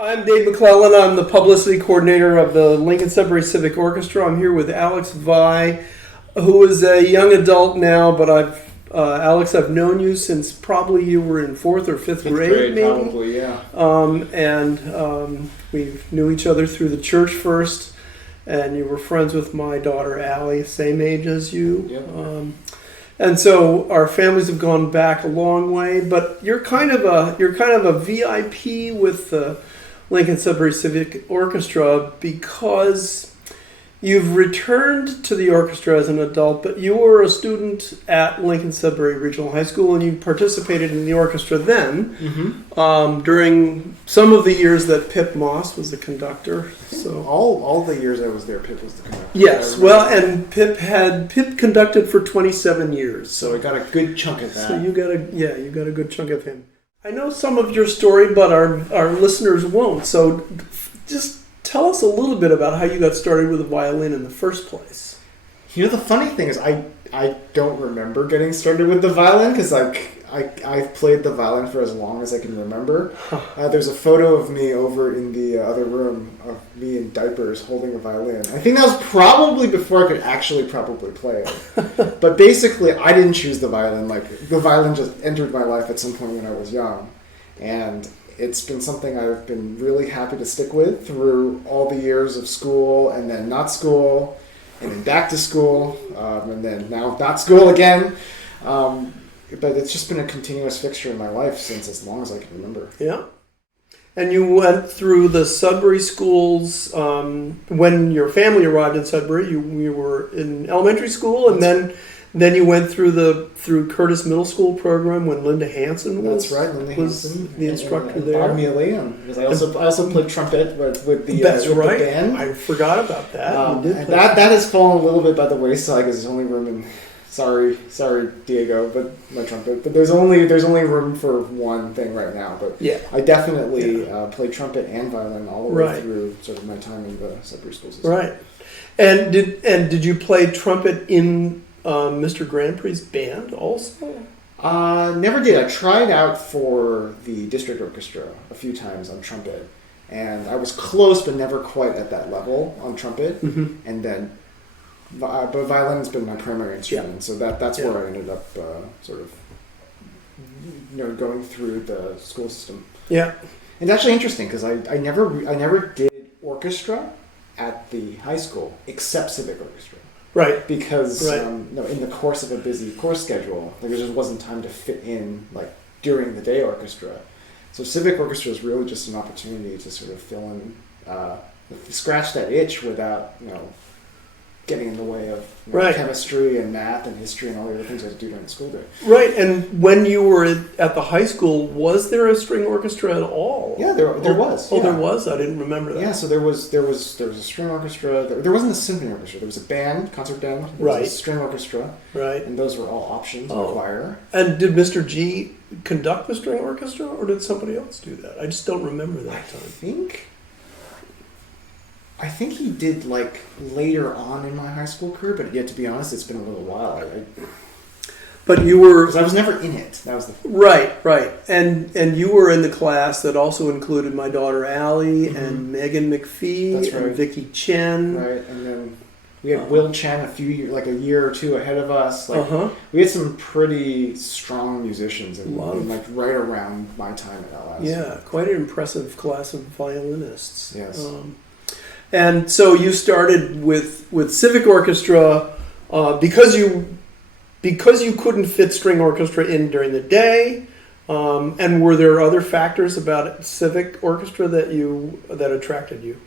I'm Dave McLellan. I'm the publicity coordinator of the Lincoln-Sudbury Civic Orchestra. I'm here with Alex Vai, who is a young adult now, but Alex, I've known you since probably you were in fourth or fifth grade, maybe. Probably, yeah. We knew each other through the church first, and you were friends with my daughter Allie, same age as you. Yep. And so our families have gone back a long way, but you're kind of a VIP with the Lincoln-Sudbury Civic Orchestra because you've returned to the orchestra as an adult, but you were a student at Lincoln-Sudbury Regional High School, and you participated in the orchestra then during some of the years that Pip Moss was the conductor. So all the years I was there, Pip was the conductor. yes, well, and Pip conducted for 27 years, so I got a good chunk of that. So you got a good chunk of him. I know some of your story, but our listeners won't. So just tell us a little bit about how you got started with the violin in the first place. You know, the funny thing is I don't remember getting started with the violin because I've played the violin for as long as I can remember. There's a photo of me over in the other room of me in diapers holding a violin. I think that was probably before I could actually probably play it. But basically, I didn't choose the violin. Like, the violin just entered my life at some point when I was young. And it's been something I've been really happy to stick with through all the years of school and then not school and then back to school and then now not school again. But it's just been a continuous fixture in my life since as long as I can remember. Yeah. And you went through the Sudbury schools when your family arrived in Sudbury. You were in elementary school, and then you went through Curtis Middle School program when Linda Hansen was. That's right, Linda Hansen, the instructor and there. Bob Mealy, because I also played trumpet with the band. I forgot about that. That has fallen a little bit by the wayside because there's only room in. Sorry, Diego, but my trumpet. But there's only room for one thing right now. But yeah, I definitely played trumpet and violin all the way through sort of my time in the Sudbury school system. Right. And did you play trumpet in Mr. Grandprix's band also? Never did. I tried out for the district orchestra a few times on trumpet, and I was close, but never quite at that level on trumpet. Mm-hmm. And then. But violin's been my primary instrument, so that's where I ended up sort of going through the school system. Yeah, and it's actually interesting because I never did orchestra at the high school except civic orchestra. Right, because in the course of a busy course schedule, there just wasn't time to fit in during the day orchestra. So civic orchestra is really just an opportunity to sort of fill in, scratch that itch without getting in the way of chemistry and math and history and all the other things I had to do during the school day. Right, and when you were at the high school, was there a string orchestra at all? Yeah, there was. Oh, there was? I didn't remember that. Yeah, so there was a string orchestra. There wasn't a symphony orchestra. There was a band, concert band. There was a string orchestra. Right. And those were all options in the choir. And did Mr. G conduct the string orchestra, or did somebody else do that? I just don't remember that time. I think he did later on in my high school career, but yet to be honest, it's been a little while. But you were, because I was never in it. That was the thing. Right, and you were in the class that also included my daughter Allie and Megan McPhee and Vicky Chen. Right, and then we had Will Chen a year or two ahead of us. We had some pretty strong musicians, and right around my time at LS. Yeah, quite an impressive class of violinists. Yes. And so you started with civic orchestra because you couldn't fit string orchestra in during the day. And were there other factors about civic orchestra that attracted you?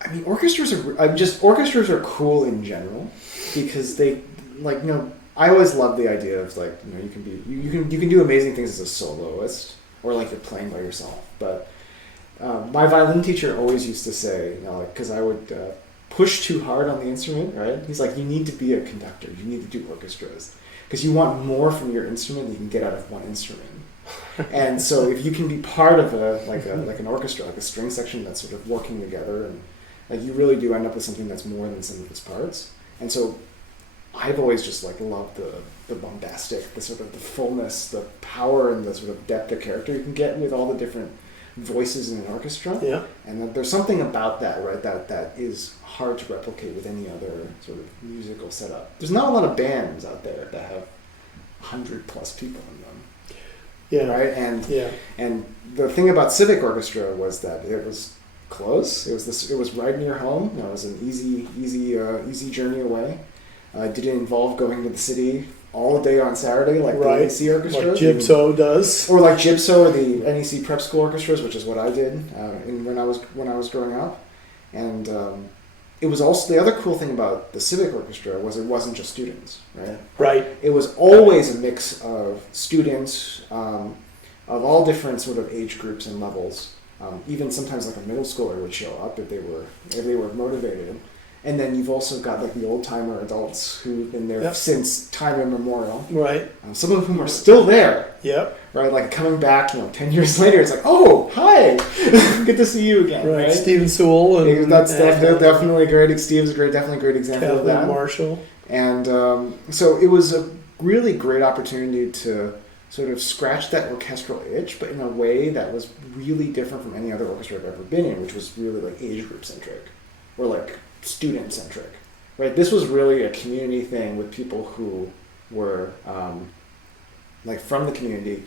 I mean, orchestras are cool in general because they I always love the idea of you can do amazing things as a soloist or you're playing by yourself, but. My violin teacher always used to say, because I would push too hard on the instrument, right? He's like, you need to be a conductor. You need to do orchestras because you want more from your instrument than you can get out of one instrument. And so if you can be part of an orchestra, like a string section that's sort of working together, and you really do end up with something that's more than some of its parts. And so I've always just loved the bombastic, the sort of the fullness, the power, and the sort of depth of character you can get with all the different voices in an orchestra. Yeah. And that there's something about that, right, that is hard to replicate with any other sort of musical setup. There's not a lot of bands out there that have 100 plus people in them. Yeah. Right? And the thing about Civic Orchestra was that it was close. It was right near home. It was an easy journey away. Didn't involve going to the city all day on Saturday like the NEC orchestras. Like Gypso does. Or like Gypso or the NEC prep school orchestras, which is what I did when I was growing up. And it was also, the other cool thing about the Civic Orchestra was it wasn't just students, right? Right. It was always a mix of students of all different sort of age groups and levels. Even sometimes like a middle schooler would show up if they were motivated. And then you've also got like the old timer adults who've been there since time immemorial. Right. Some of whom are still there. Yep. Right. Like coming back, 10 years later, it's like, oh, hi, good to see you again. Right. Stephen Sewell. That's definitely great. Steve's definitely a great example of that. Marshall. And so it was a really great opportunity to sort of scratch that orchestral itch, but in a way that was really different from any other orchestra I've ever been in, which was really like age group centric or like student centric, right? This was really a community thing with people who were like from the community,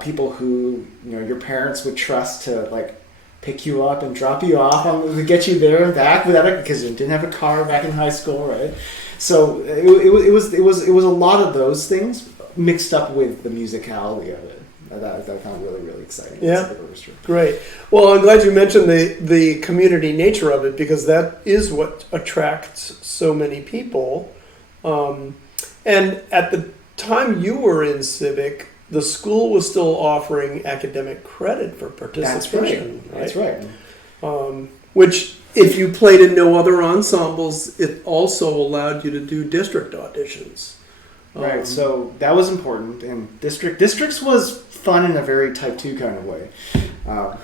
people who your parents would trust to like pick you up and drop you off to get you there and back because you didn't have a car back in high school, right? So it was a lot of those things mixed up with the musicality of it. That I found really, really exciting. Yeah, great. Well, I'm glad you mentioned the community nature of it, because that is what attracts so many people. And at the time you were in Civic, the school was still offering academic credit for participation. That's right. Which, if you played in no other ensembles, it also allowed you to do district auditions. Right, so that was important, and districts was fun in a very type 2 kind of way,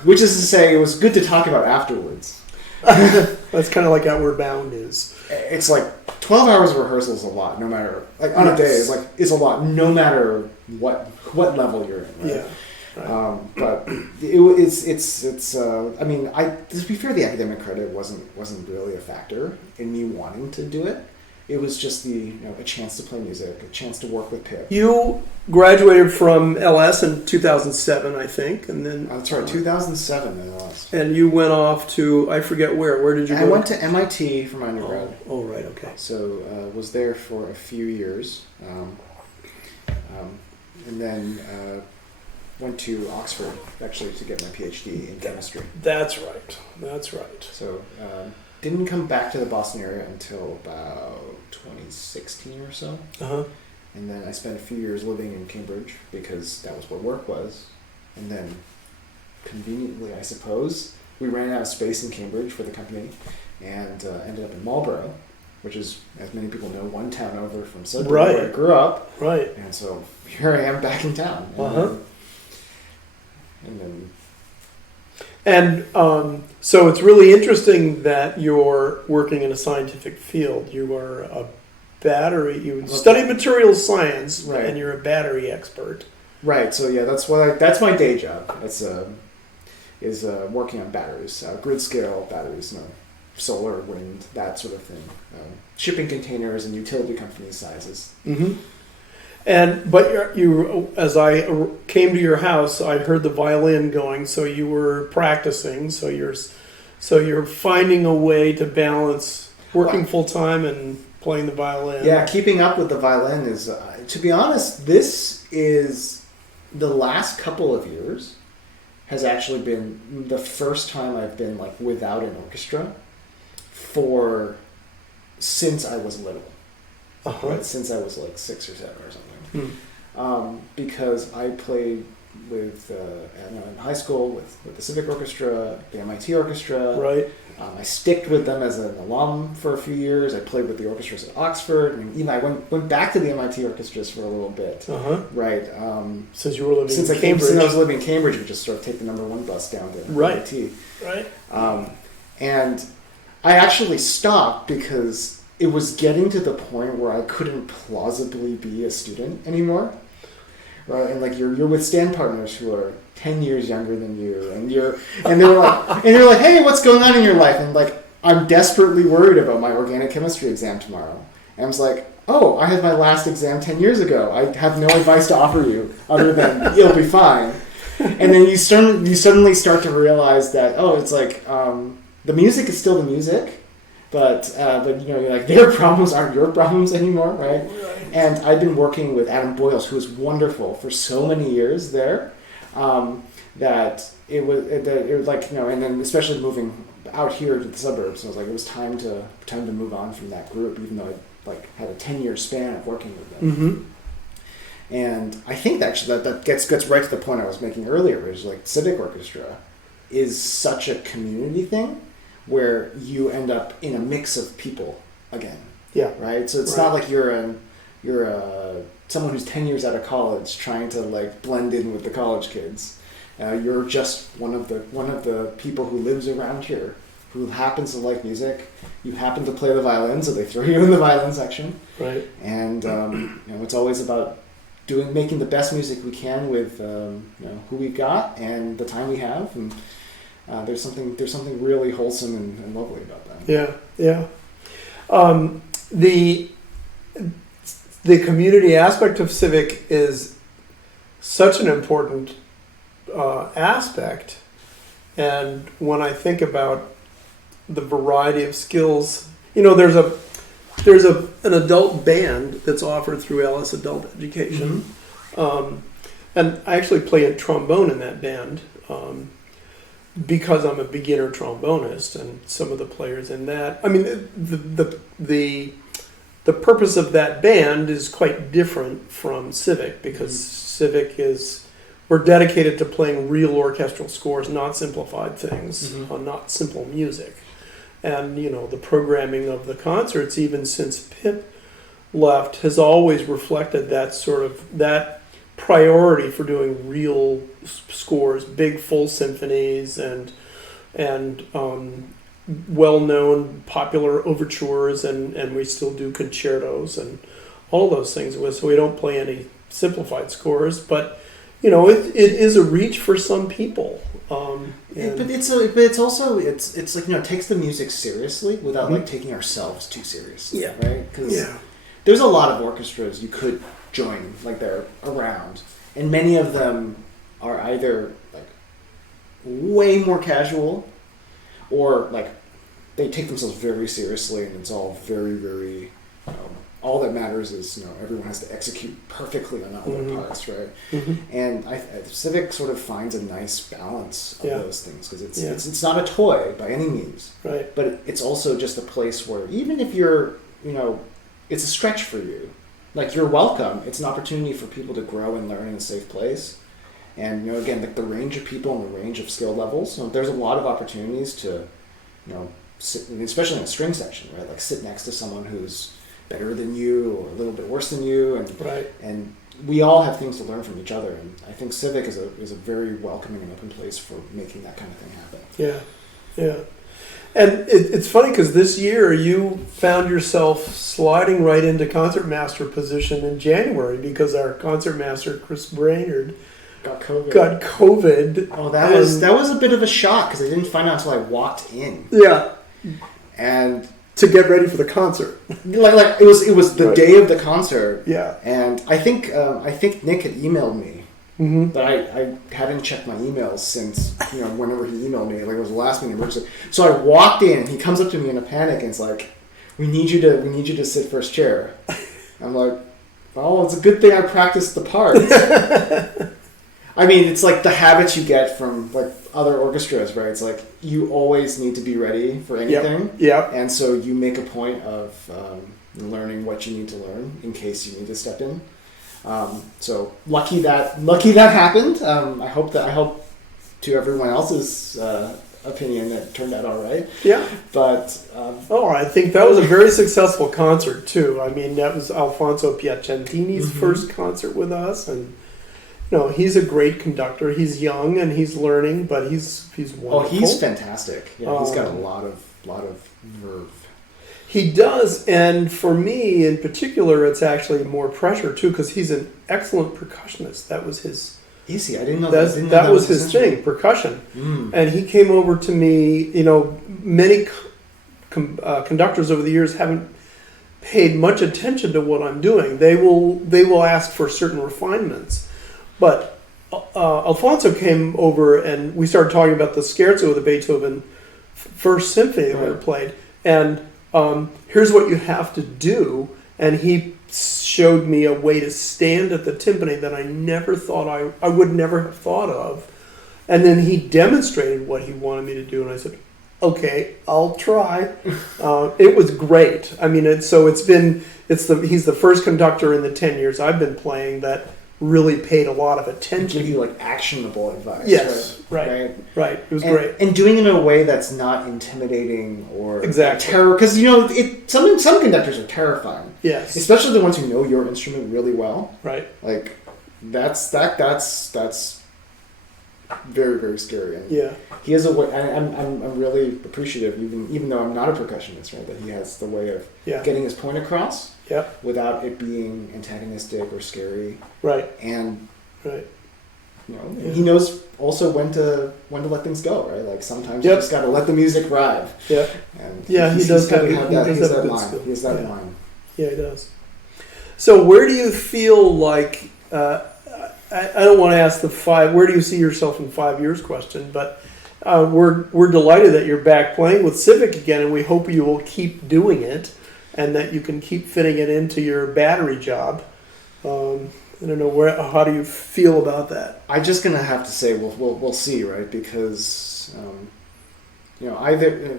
which is to say it was good to talk about afterwards. That's kind of like Outward Bound is. It's like 12 hours of rehearsal is a lot, no matter, like on a day is a lot, no matter what level you're in, right? Yeah. Right. But it's I mean, to be fair, the academic credit wasn't really a factor in me wanting to do it. It was just a chance to play music, a chance to work with Pip. You graduated from LS in 2007, I think, and then... That's right, 2007 in LS. And you went off to, I forget where. Where did you go? I went to MIT for my undergrad. Oh, right, okay. So was there for a few years. And then went to Oxford, actually, to get my PhD in chemistry. That's right. So... didn't come back to the Boston area until about 2016 or so. Uh-huh. And then I spent a few years living in Cambridge because that was where work was. And then, conveniently, I suppose, we ran out of space in Cambridge for the company and ended up in Marlborough, which is, as many people know, one town over from Sudbury, where I grew up. Right. And so here I am back in town. And so it's really interesting that you're working in a scientific field. You are a battery. You study materials science, right, and you're a battery expert. Right. So yeah, that's my day job. It's is working on batteries, grid scale batteries, solar, wind, that sort of thing. Shipping containers and utility company sizes. Mm-hmm. But you, as I came to your house, I heard the violin going. So you were practicing. So you're finding a way to balance working full time and playing the violin. Yeah, keeping up with the violin is, to be honest, this is the last couple of years has actually been the first time I've been like without an orchestra since I was little. Uh-huh. Right? Since I was like 6 or 7 or something. Because I played with in high school with the Civic Orchestra, the MIT Orchestra. Right. I sticked with them as an alum for a few years. I played with the orchestras at Oxford. I mean, even I went back to the MIT orchestras for a little bit. Uh-huh. Right. Since you were living in Cambridge. Since I was living in Cambridge, we just sort of take the number 1 bus down to MIT. Right. And I actually stopped because it was getting to the point where I couldn't plausibly be a student anymore. right? And like you're with stand partners who are 10 years younger than you, and they're like, hey, what's going on in your life? And like, I'm desperately worried about my organic chemistry exam tomorrow. And I was like, oh, I had my last exam 10 years ago. I have no advice to offer you other than it'll be fine. And then you suddenly start to realize that, oh, it's like the music is still the music, but you know, you're like, their problems aren't your problems anymore, right? And I've been working with Adam Boyles, who was wonderful for so many years there, that it was like, you know, and then especially moving out here to the suburbs, I was like, it was time to move on from that group, even though I like had a 10-year span of working with them. Mm-hmm. And I think actually that gets right to the point I was making earlier, which is like civic orchestra is such a community thing where you end up in a mix of people again. Yeah. Right? So it's not like you're someone who's 10 years out of college trying to like blend in with the college kids. You're just one of the people who lives around here, who happens to like music. You happen to play the violin, so they throw you in the violin section. Right. And you know, it's always about making the best music we can with you know, who we've got and the time we have. And there's something really wholesome and lovely about that. Yeah. The community aspect of civic is such an important aspect, and when I think about the variety of skills, you know, there's an adult band that's offered through LS Adult Education, and I actually play a trombone in that band because I'm a beginner trombonist, and some of the players in that, I mean, the purpose of that band is quite different from civic, because civic is, we're dedicated to playing real orchestral scores, not simplified things, not simple music. And, you know, the programming of the concerts, even since Pip left, has always reflected that priority for doing real scores, big full symphonies and well-known popular overtures, and we still do concertos and all those things. So we don't play any simplified scores, but you know, it is a reach for some people. But it's also like, you know, it takes the music seriously without like taking ourselves too seriously, right? Because there's a lot of orchestras you could join, like they're around, and many of them are either like way more casual, or like they take themselves very seriously, and it's all very, very. All that matters is, you know, everyone has to execute perfectly on all their parts, right? And civic sort of finds a nice balance of those things, because it's not a toy by any means, right? But it's also just a place where even if you're, you know, it's a stretch for you, like you're welcome. It's an opportunity for people to grow and learn in a safe place. And, you know, again, like the range of people and the range of skill levels, so there's a lot of opportunities to, you know, sit, especially in a string section, right? Like sit next to someone who's better than you or a little bit worse than you, and we all have things to learn from each other, and I think civic is a very welcoming and open place for making that kind of thing happen. Yeah. And it's funny because this year you found yourself sliding right into concertmaster position in January, because our concertmaster Chris Brainerd got COVID. Oh, that was a bit of a shock, because I didn't find out until I walked in. Yeah. And to get ready for the concert, like it was the day of the concert. Yeah. And I think Nick had emailed me, but I hadn't checked my emails since, you know, whenever he emailed me. Like it was the last minute emergency. So I walked in, and he comes up to me in a panic, and it's like, "We need you to sit first chair." I'm like, "Well, it's a good thing I practiced the parts." I mean, it's like the habits you get from like other orchestras, right? It's like you always need to be ready for anything. Yeah. And so you make a point of learning what you need to learn in case you need to step in. So lucky that happened. I hope to everyone else's opinion that turned out all right. Yeah. But I think that was a very successful concert too. I mean, that was Alfonso Piacentini's first concert with us, and you know, he's a great conductor. He's young and he's learning, but he's wonderful. Oh, he's fantastic. Yeah, he's got a lot of verve. He does, and for me in particular, it's actually more pressure too, because he's an excellent percussionist. That was his. Is he? I didn't know That was his thing, percussion. And he came over to me. Many conductors over the years haven't paid much attention to what I'm doing. They will ask for certain refinements, but Alfonso came over and we started talking about the scherzo of the Beethoven First Symphony that we played, and here's what you have to do. And he showed me a way to stand at the timpani that I never thought I would never have thought of. And then he demonstrated what he wanted me to do, and I said, okay, I'll try. It was great. I mean, he's the first conductor in the 10 years I've been playing that really paid a lot of attention. Give you like actionable advice. Yes, right. It was great. And doing it in a way that's not intimidating or exactly terror, because some conductors are terrifying. Yes, especially the ones who know your instrument really well. Right. Like that's very, very scary. And yeah. He has a way. I'm really appreciative, even though I'm not a percussionist, right? That he has the way of getting his point across. Yeah. Without it being antagonistic or scary. Right. And he knows also when to let things go, right? Like sometimes you just got to let the music ride. Yeah. And he does have that. He has that line. He has that line. Yeah, he does. So where do you feel like? I don't want to ask where do you see yourself in 5 years question, but we're delighted that you're back playing with Civic again, and we hope you will keep doing it, and that you can keep fitting it into your battery job. I don't know how do you feel about that? I'm just gonna have to say we'll see, right? Because either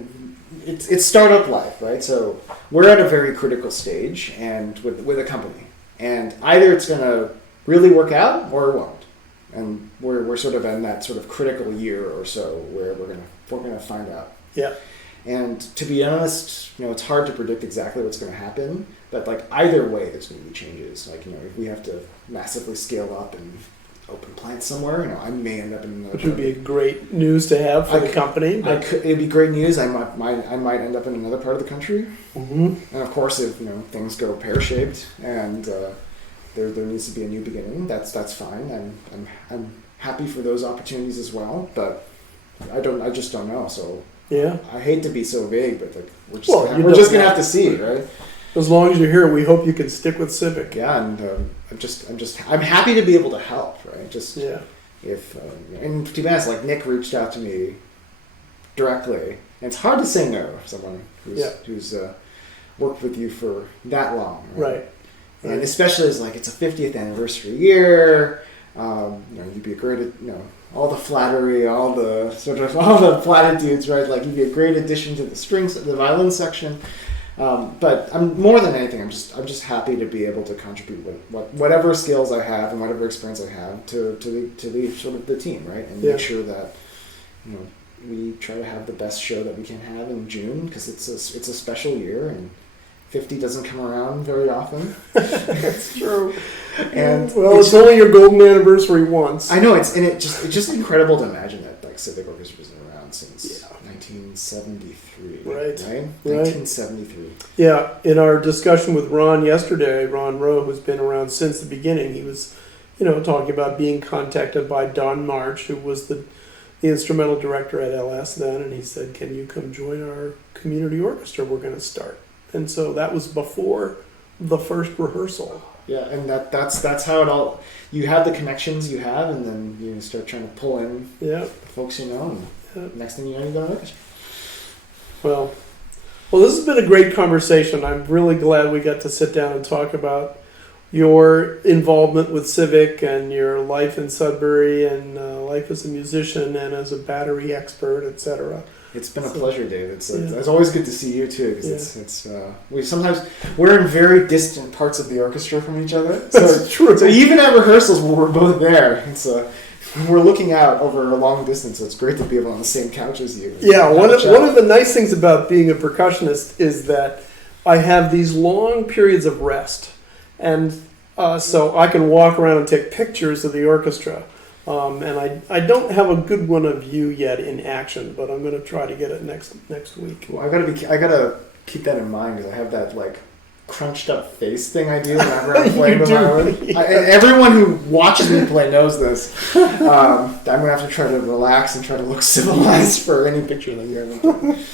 it's startup life, right? So we're at a very critical stage, and with a company, and either it's gonna really work out or it won't, and we're sort of in that sort of critical year or so where we're gonna find out. Yeah. And to be honest, it's hard to predict exactly what's going to happen. But like either way, there's going to be changes. Like if we have to massively scale up and open plants somewhere, I may end up in another. Which would be great news to have for the company. It'd be great news. I might end up in another part of the country. Mm-hmm. And of course, if things go pear shaped and there needs to be a new beginning, that's fine. I'm happy for those opportunities as well. But I just don't know. So. Yeah, I hate to be so vague, but like we're just gonna have to see, right? As long as you're here, we hope you can stick with Civic. Yeah, and I'm happy to be able to help, right? And to be honest, like Nick reached out to me directly, and it's hard to say no to someone who's worked with you for that long, right? And especially as like it's a 50th anniversary year, you'd be a great, all the flattery, all the platitudes, right? Like you'd be a great addition to the violin section. But I'm more than anything, I'm just happy to be able to contribute whatever skills I have and whatever experience I have to the sort of the team, right? And make sure that we try to have the best show that we can have in June, because it's a special year and 50 doesn't come around very often. That's true. And it's only your golden anniversary once. I know it's just incredible to imagine that like Civic Orchestra's been around since 1973. Right. 1973. Yeah. In our discussion with Ron yesterday, Ron Rowe, who's been around since the beginning, he was, talking about being contacted by Don March, who was the instrumental director at LS then, and he said, "Can you come join our community orchestra? We're going to start." And so that was before the first rehearsal. Yeah, and that's how it all. You have the connections you have, and then you start trying to pull in the folks and next thing you know, you got an orchestra. Well, this has been a great conversation. I'm really glad we got to sit down and talk about your involvement with Civic and your life in Sudbury and life as a musician and as a battery expert, etc. It's been a pleasure, Dave. It's always good to see you too, because we're in very distant parts of the orchestra from each other. So that's true. So even at rehearsals, when we're both there, we're looking out over a long distance. So it's great to be able on the same couch as you. Yeah, one of the nice things about being a percussionist is that I have these long periods of rest, and so I can walk around and take pictures of the orchestra. And I don't have a good one of you yet in action, but I'm going to try to get it next week. Well, I gotta keep that in mind because I have that like crunched up face thing I do whenever I'm playing the violin. Yeah. And everyone who watches me play knows this. I'm gonna have to try to relax and try to look civilized for any picture that you have.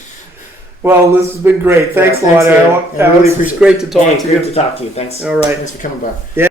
Well, this has been great. Thanks a lot, Alex. I really appreciate It's great to talk to you. Great to talk to you. Thanks. All right. Thanks for coming by. Yeah.